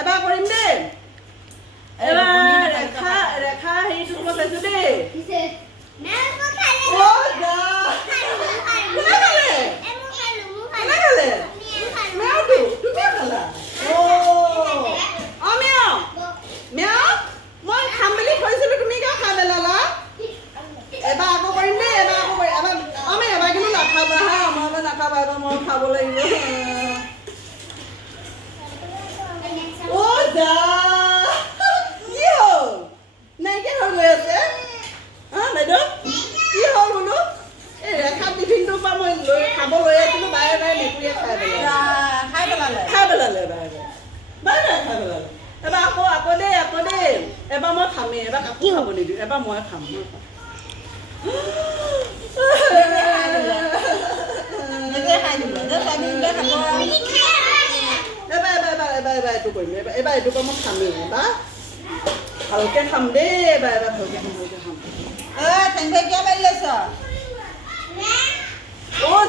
এবাৰ কৰিম দেই এবাৰ ৰেখা হেৰিটো মই চাইছো দেই মই খাম বুলি কৈছিলো তুমি কিয় খাই পেলালা এবাৰ আকৌ কৰিম দেই এবাৰ আকৌ কৰিম এবাৰ কিন্তু নাখাবা হা মই নাখাবা এবাৰ মই খাব লাগিব কি হ'ল নাইকিয়া হৈ গৈ আছে হা বাইদেউ কি হ'ল বোলো এই ৰেখা টিফিনটোৰ পৰা মই খাব লৈ আছিলো বাৰে বাৰে মেকুৰীয়ে খাই পেলালে বাৰে খাই পেলালে এবাৰ আকৌ দেই এবাৰ মই খামেই এবাৰ কাকো খাব নিদিওঁ এবাৰ মই খাম এবাৰ এইটো কৰিম এবাৰ এইটো পৰা মই খামেই এবাৰ ভালকে খাম দেই এবাৰ ভালকে খাম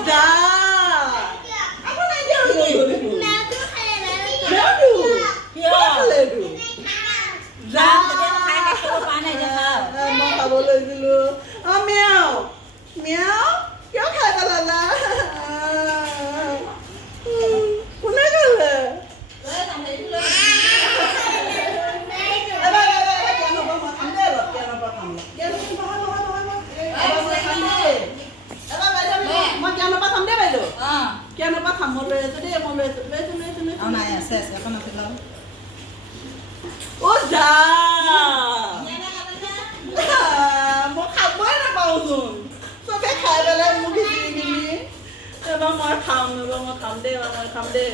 যা আকৌ নাইকিয়া হৈ গ'ল মই খাব লৈছিলো মেও কিয় খাই পেলালা কোনে খালে মই খাবই নাপাওঁচোন চবে খাই পেলাই মোক এবাৰ মই খাম দেই